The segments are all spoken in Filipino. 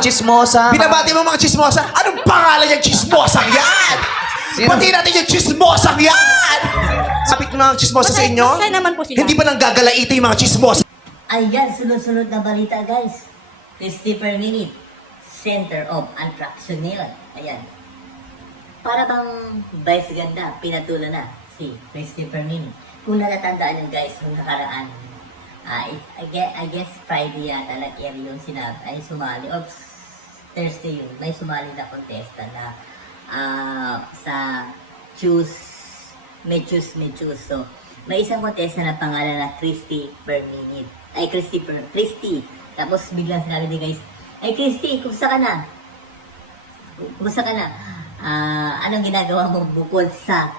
Chismosa. Binabati mo mga chismosa. Anong pangalan yung chismosang yan? Sino? Pati natin yung chismosang yan! Sapit ng mga chismosa sa inyo? Masaya naman po sila. Hindi ba nang gagalaita yung mga chismosa? Ayan, sunod-sunod na balita guys. Christopher Minute, Center of Attraction ngayon. Ayan. Para bang vice ganda, pinatulan na si Christopher Minute. Kung natatandaan yun guys, nung nakaraan, I guess Friday yata nag-air yung sinabi, ay sumali, o Thursday yun, may sumali na contestant na sa may choose. So, may isang contestant na pangalan na Christy per minute. Ay, Christy. Tapos biglang sinabi din guys, ay Christy, kumusta ka na? Kumusta ka na? Anong ginagawa mo bukod sa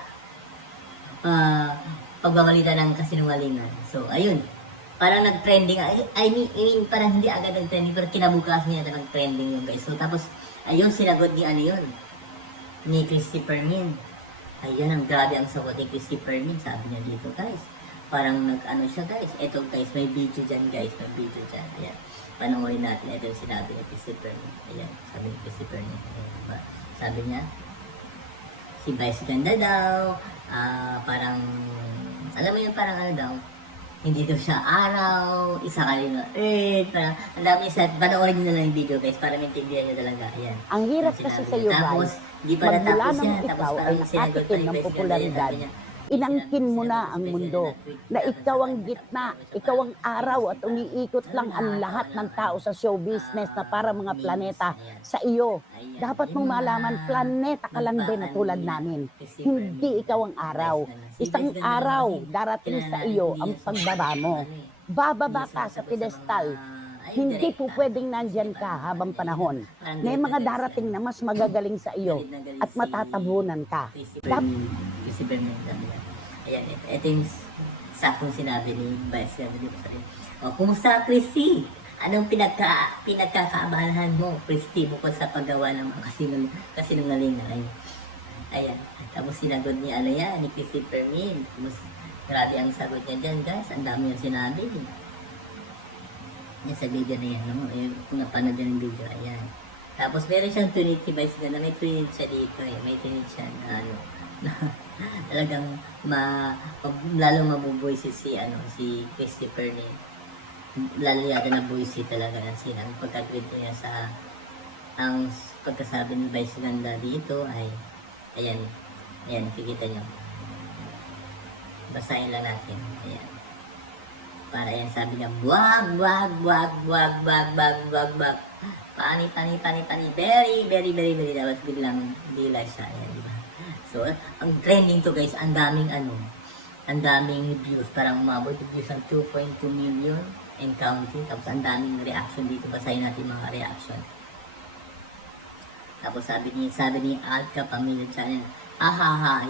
pagbabalita ng kasinungalingan? So, ayun. Parang nag-trending. I mean, parang hindi agad nag-trending, pero kinabukasan niya nag-trending yung guys. So, tapos, ayun, sinagot ni ano yun? Ni Christy Permin. Ayan, ang grabe ang sagot ni Christy Permin. Sabi niya dito, guys. Parang nag-ano siya, guys. Eto, guys, may video dyan, guys. May video dyan. Ayan. Panoorin natin. Ito yung sinabi ni Christy Permin. Ayan, sabi ni Christy Permin. Ayan, sabi niya, si Vice ganda daw. Parang, alam mo yun, parang ano daw, hindi daw siya araw, isa ka rin na earth, parang, ang dami niya sa, panoorin niyo na lang yung video guys, para maintindihan niyo talaga, ayan. Ang hirap Ang kasi sinabi sa iyo, niya. Tapos, di pa magmula natapos nang yan, tapos ikaw ay parang sinagot pa nakatikim ni ng Vice popularidad, Ganda, sabi niya, inangkin mo na ang mundo na ikaw ang gitna, ikaw ang araw at umiikot lang ang lahat ng tao sa show business na para mga planeta sa iyo. Dapat mong malaman, planeta ka lang din na tulad namin. Hindi ikaw ang araw. Isang araw darating sa iyo ang pagbaba mo. Bababa ka sa pedestal. Hindi po pwedeng nandyan ka habang panahon. May mga darating na mas magagaling sa iyo at matatabunan ka. Christopher Minute. Ayan, ito yung saktong sinabi ni Vice Ganda dito sa rin. O, kumusta Christy? Anong pinagkakaabalahan mo, Christy, bukod sa paggawa ng mga kasinungalingan? Ayan. Tapos sinagot ni ano yan, ni Christopher Minute. Grabe ang sagot niya dyan, guys. Ang dami yung sinabi. Yan sa video na yan, no? Ayan, kung napanood yan yung video, ayan. Tapos meron siyang tunit ni Vice Ganda. May tunit siya dito, eh. May tunit siya na ano, na talagang lalo mabubuisit si Christopher Minute. Lalo yata na buisit talaga ng sila. Ang pagkagwento niya sa ang pagkasabi ni Vice Ganda dito ay ayan, kikita nyo. Basahin lang natin. Ayan. Para yan sabi niya, wag. Pani. Very. Dapat biglang dila siya. Ayan, diba? So, ang trending to guys, ang daming views. Parang umabot yung views ng 2.2 million and counting. Tapos ang daming reaction dito. Basahin natin mga reaction. Tapos sabi ni Alka Pamilya Channel,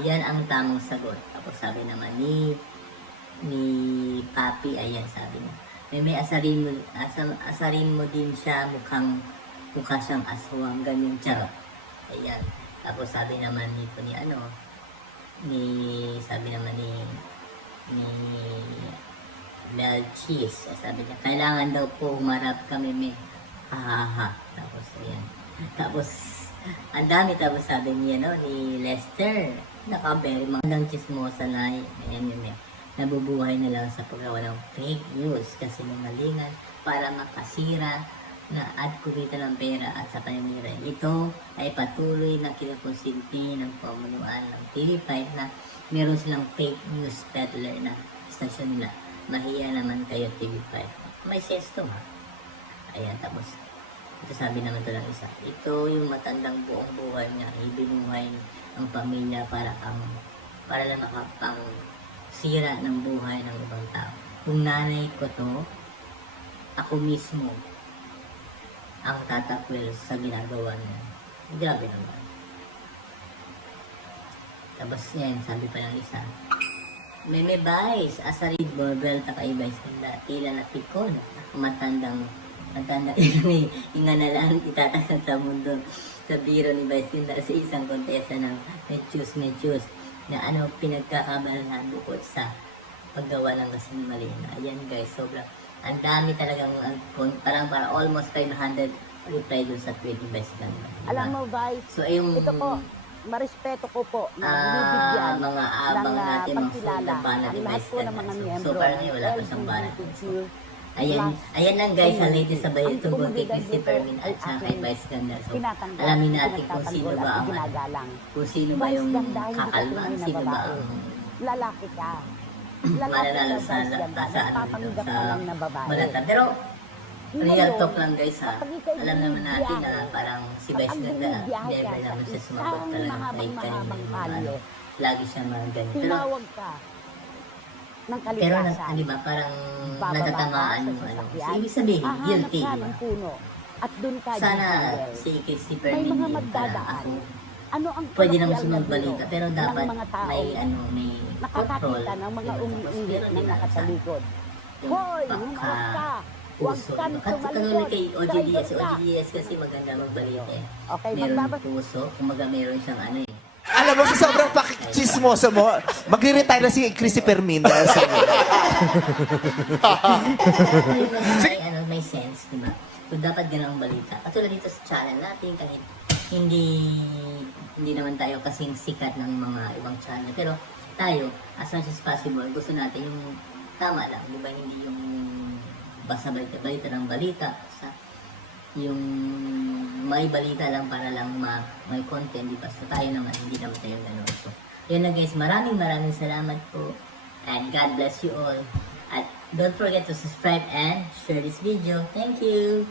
yan ang tamang sagot. Tapos sabi naman ni Papi, ayan sabi niya, may asarin mo din siya, mukha siyang aswang, ganyan charot. Ayan. Tapos sabi naman sabi naman ni Mel Cheese, sabi niya, kailangan daw po humarap kami may Tapos ayan. Tapos ang dami, tapos sabi niya ni Lester, very magandang chismosa na ayan yun nabubuhay na lang sa paggawa ng fake news kasi nangalingan para makasira na at kumita ng pera at sa panimira. Ito ay patuloy na kinukonsinti ng pamunuan ng TV5 na meron silang fake news peddler na istasyon nila. Mahiya naman kayo TV5. May sense to ha. Ayan, tapos ito sabi naman ito ng isa. Ito yung matandang buong buhay niya. Ibinuhay ang pamilya para lang makapang sira ng buhay ng ibang tao. Kung nanay ko to, ako mismo ang tatakwil sa ginagawa niya. Grabe naman. Tapos yan, sabi pa ng isa, may Vice, asarid barbell, takaiba isanda, tila na pikon, matandang inga na lang itatakan sa mundo. Sa biro ni Vice Ganda sa isang kontesa ng Mechoos, na pinagkakabalahan bukod sa paggawa ng kasinungalingan. Ayan guys, sobrang ang dami talagang parang almost 500 reply dun sa tweet ni Vice Ganda. Diba? Alam mo, Vice, So, yung ito po, marespeto ko po na binibigyan mga ng abang natin, mga pagkilala full na ang lahat po ng mga So, miyembro parang ngayon wala pa siyang banat. Ayan lang guys, ang latest sa bayo tungkol kay Christy Fermin at saka kay Vice Ganda. So, tinatanggol, alamin natin kung sino ba ang ginagalang. kung sino ba yung Vice Ganda, hindi ka kakalma, tunay na sino ba babae. ang Lalaki ka. Lalaki mananalo ka, sa Vice Ganda. Nagpapanggap ka lang na babae. balata. Pero real Ngayon, talk lang guys ha. kapag ika'y Alam naman natin na bumibiyahe, parang si Vice kapag Ganda, bumibiyahe ka never sa naman siya isang sumagot talaga kay mahabang kanina. kalye, Lagi siya mga ganyan. Pero tinawag ka ng pero kalikasan. di ba parang Bababa natatamaan ka yung sa ano. sasakyan, So, ibig sabihin, hahanap guilty, ka di ba? ng puno at doon ka Sana gigigill. si Christy May Fermin mga din, magdadaan. ako, Ano ang pwede naman kolokial siya na magbalita, biro pero ng dapat mga tao may ano, may control. nakakakita ng mga Diba? umiinit Tapos, na meron nakatalikod. din Hoy, baka humarap ka! Huwag puso. kang Katulad tumalikod! kay OJDS. Driver ka! OJDS kasi maganda magbalita eh. Okay, Meron magbabas... puso, kumaga meron siyang ano eh. Alam mo, sa sobrang pakichismoso mo, magre-retire na si Chrissy Fermin dahil sa May sense, di ba? So, dapat ganun ang balita. Katulad dito sa channel natin, kahit hindi naman tayo kasing sikat ng mga ibang channel. Pero tayo, as much as possible, gusto natin yung tama lang, di ba? Hindi yung basta balita ng balita. Basta yung may balita lang para lang may content, di ba? So tayo naman, hindi naman tayo gano'n. So, yun na guys, maraming salamat po. And God bless you all. At don't forget to subscribe and share this video. Thank you!